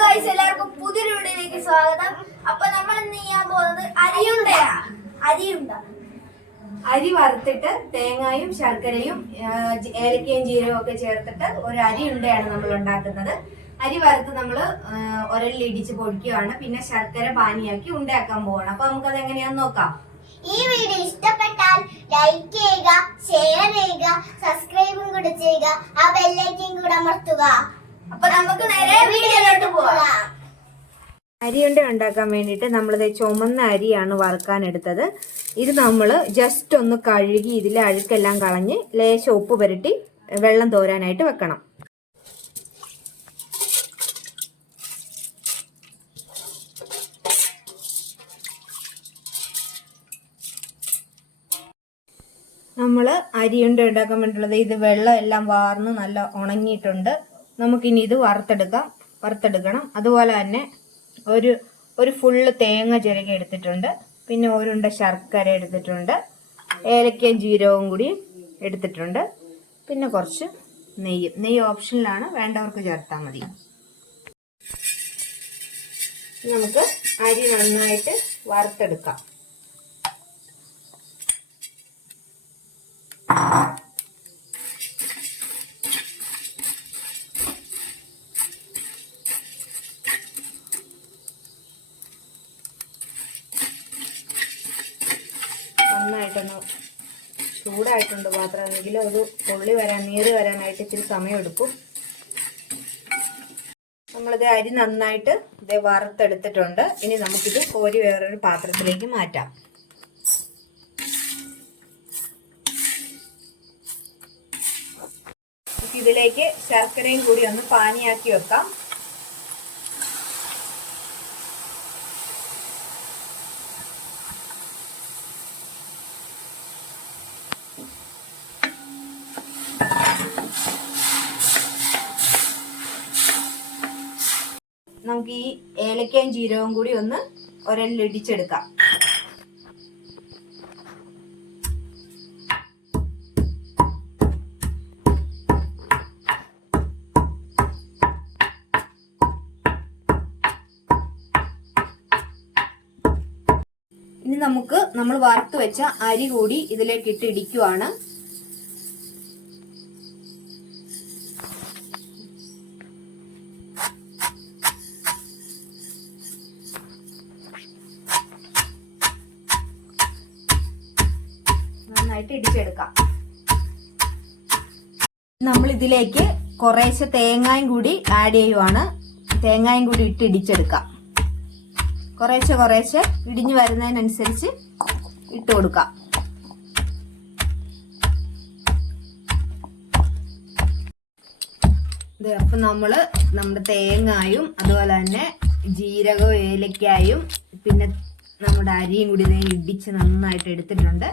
Guys, എല്ലാവർക്കും പുതിയൊരു വീഡിയോയിലേക്ക് സ്വാഗതം. അപ്പൊ നമ്മൾ ഇന്ന് ചെയ്യാൻ പോകുന്നത് അരിയുണ്ട. അരി വറുത്തിട്ട് തേങ്ങയും ശർക്കരയും ഏലക്കയും ജീരകവും ഒക്കെ ചേർത്തിട്ട് ഒരു അരിയുണ്ടയാണ് നമ്മൾ ഉണ്ടാക്കുന്നത്. അരി വറുത്ത് നമ്മൾ ഒരലിൽ ഇടിച്ച് പൊടിക്കുകയാണ്. പിന്നെ ശർക്കര പാനിയാക്കി ഉണ്ടയാക്കാൻ പോവാണ്. അപ്പൊ നമുക്കത് എങ്ങനെയാന്ന് നോക്കാം. ഈ വീഡിയോ ഇഷ്ടപ്പെട്ടാൽ ലൈക്ക് ചെയ്യുക, ഷെയർ ചെയ്യുക, സബ്സ്ക്രൈബും കൂടെ ചെയ്യുക, ആ ബെല്ലൈക്കൻ കൂടെ അമർത്തുക. അപ്പൊ നമുക്ക് നേരെ വീഡിയോയിലോട്ട് പോകാം. അരിയുണ്ട ഉണ്ടാക്കാൻ വേണ്ടിയിട്ട് നമ്മളിത് ചുമന്ന അരിയാണ് വറുക്കാൻ എടുത്തത്. ഇത് നമ്മൾ ജസ്റ്റ് ഒന്ന് കഴുകി ഇതിലെ അഴുക്കെല്ലാം കളഞ്ഞ് ലേശം ഉപ്പ് പുരട്ടി വെള്ളം തോരാനായിട്ട് വെക്കണം. നമ്മൾ അരിയുണ്ട ഉണ്ടാക്കാൻ വേണ്ടിയുള്ളത് ഇത് വെള്ളം എല്ലാം വാർന്ന് നല്ല ഉണങ്ങിയിട്ടുണ്ട്. നമുക്കിനി ഇത് വറുത്തെടുക്കണം. അതുപോലെ തന്നെ ഒരു ഫുള്ള് തേങ്ങ ചിരകി എടുത്തിട്ടുണ്ട്. പിന്നെ ഒരുണ്ട ശർക്കര എടുത്തിട്ടുണ്ട്. ഏലക്കയും ജീരകവും കൂടി എടുത്തിട്ടുണ്ട്. പിന്നെ കുറച്ച് നെയ്യ് ഓപ്ഷനിലാണ്, വേണ്ടവർക്ക് ചേർത്താൽ മതി. നമുക്ക് അരി നന്നായിട്ട് വറുത്തെടുക്കാം. നന്നായിട്ടൊന്ന് ചൂടായിട്ടുണ്ട് പാത്രമെങ്കിലും അത് നീര് വരാനായിട്ട് ഇച്ചിരി സമയമെടുക്കും. നമ്മളിത് അരി നന്നായിട്ട് ഇത് വറുത്തെടുത്തിട്ടുണ്ട്. ഇനി നമുക്കിത് കോരി വേറൊരു പാത്രത്തിലേക്ക് മാറ്റാം. ഇതിലേക്ക് ശർക്കരയും കൂടി ഒന്ന് പാനിയാക്കി വെക്കാം. നമുക്ക് ഈ ഏലക്കയും ജീരകവും കൂടി ഒന്ന് ഒരലിൽ ഇടിച്ചെടുക്കാം. ഇനി നമ്മൾ വറുത്ത് വെച്ച അരി കൂടി ഇതിലേക്ക് ഇട്ട് ഇടിക്കുവാണ്. നന്നായിട്ട് ഇടിച്ചെടുക്കാം. നമ്മൾ ഇതിലേക്ക് കുറേശ്ശെ തേങ്ങയും കൂടി ആഡ് ചെയ്യുവാണ്. തേങ്ങയും കൂടി ഇട്ട് ഇടിച്ചെടുക്കാം. കുറേശ്ശെ ഇടിഞ്ഞു വരുന്നതിനനുസരിച്ച് ഇട്ട് കൊടുക്കാം. അപ്പൊ നമ്മുടെ തേങ്ങായും അതുപോലെ തന്നെ ജീരകവും ഏലക്കായും പിന്നെ നമ്മുടെ അരിയും കൂടി ഇടിച്ച് നന്നായിട്ട് എടുത്തിട്ടുണ്ട്.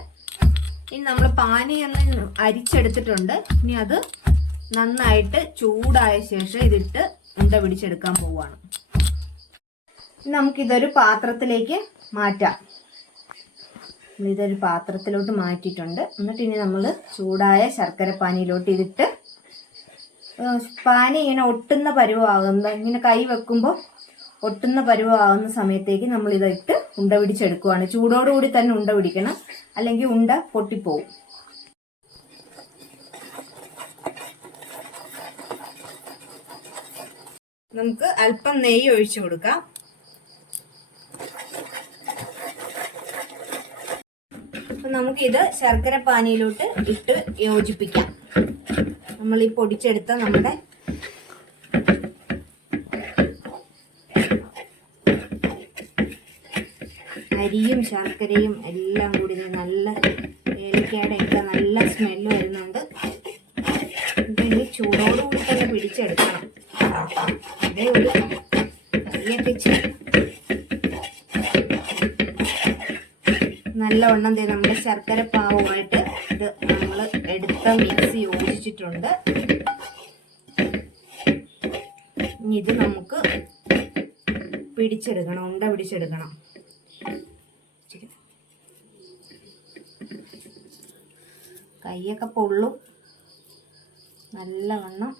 ഇനി നമ്മൾ പാനി ഒന്ന് അരിച്ചെടുത്തിട്ടുണ്ട്. ഇനി അത് നന്നായിട്ട് ചൂടായ ശേഷം ഇതിട്ട് ഉണ്ട പിടിച്ചെടുക്കാൻ പോവാണ്. നമുക്കിതൊരു പാത്രത്തിലേക്ക് മാറ്റാം. ഇതൊരു പാത്രത്തിലോട്ട് മാറ്റിയിട്ടുണ്ട്. എന്നിട്ട് ഇനി നമ്മൾ ചൂടായ ശർക്കര പാനിയിലോട്ട് ഇതിട്ട് പാനി ഇങ്ങനെ ഒട്ടുന്ന പരുവാകുന്ന, ഇങ്ങനെ കൈ വെക്കുമ്പോൾ ഒട്ടുന്ന പരുവാകുന്ന സമയത്തേക്ക് നമ്മൾ ഇതിട്ട് ഉണ്ട പിടിച്ചെടുക്കുവാണ്. ചൂടോടുകൂടി തന്നെ ഉണ്ട പിടിക്കണം, അല്ലെങ്കിൽ ഉണ്ട പൊട്ടിപ്പോവും. നമുക്ക് അല്പം നെയ്യ് ഒഴിച്ചു കൊടുക്കാം. നമുക്കിത് ശർക്കര പാനിയിലോട്ട് ഇട്ട് യോജിപ്പിക്കാം. നമ്മൾ ഈ പൊടിച്ചെടുത്ത നമ്മുടെ അരിയും ശർക്കരയും എല്ലാം കൂടി നല്ല ഏലക്കയുടെ ഒക്കെ നല്ല സ്മെല്ല് വരുന്നുണ്ട്. ഇതിന് ചൂടോടുകൂടി തന്നെ പിടിച്ചെടുക്കണം. അതേ ഒരു കയ്യൊക്കെ നല്ലവണ്ണം നമ്മുടെ ശർക്കര പാവുമായിട്ട് ഇത് നമ്മൾ എടുത്ത മിക്സ് യോജിച്ചിട്ടുണ്ട്. ഇനി ഇത് നമുക്ക് പിടിച്ചെടുക്കണം, ഉണ്ട പിടിച്ചെടുക്കണം. കൈയൊക്കെ പൊള്ളും. നല്ലവണ്ണം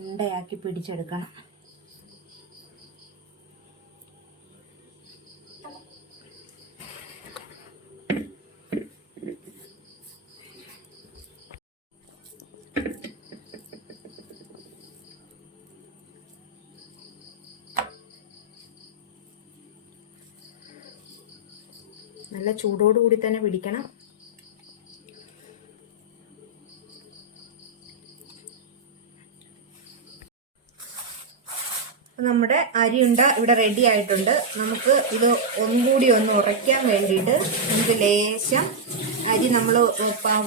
ഉണ്ടയാക്കി പിടിച്ചെടുക്കണം. നല്ല ചൂടോടുകൂടി തന്നെ പിടിക്കണം. നമ്മുടെ അരിയുണ്ട ഇവിടെ റെഡി ആയിട്ടുണ്ട്. നമുക്ക് ഇത് ഒന്നുകൂടി ഒന്ന് ഉറയ്ക്കാൻ വേണ്ടിയിട്ട് നമുക്ക് ലേശം അരി നമ്മൾ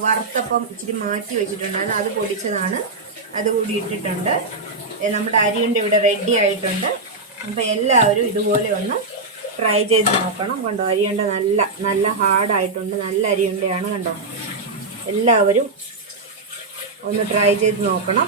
വറുത്തപ്പം ഇച്ചിരി മാറ്റി വെച്ചിട്ടുണ്ടായിരുന്നു, അത് പൊടിച്ചതാണ്, അതുകൂടി ഇട്ടിട്ടുണ്ട്. നമ്മുടെ അരിയുണ്ട ഇവിടെ റെഡി ആയിട്ടുണ്ട്. അപ്പോൾ എല്ലാവരും ഇതുപോലെ ഒന്ന് ട്രൈ ചെയ്ത് നോക്കണം. കണ്ടോ, അരിയുണ്ട നല്ല നല്ല ഹാർഡായിട്ടുണ്ട്, നല്ല അരിയുണ്ടയാണ്. കണ്ടോ, എല്ലാവരും ഒന്ന് ട്രൈ ചെയ്ത് നോക്കണം.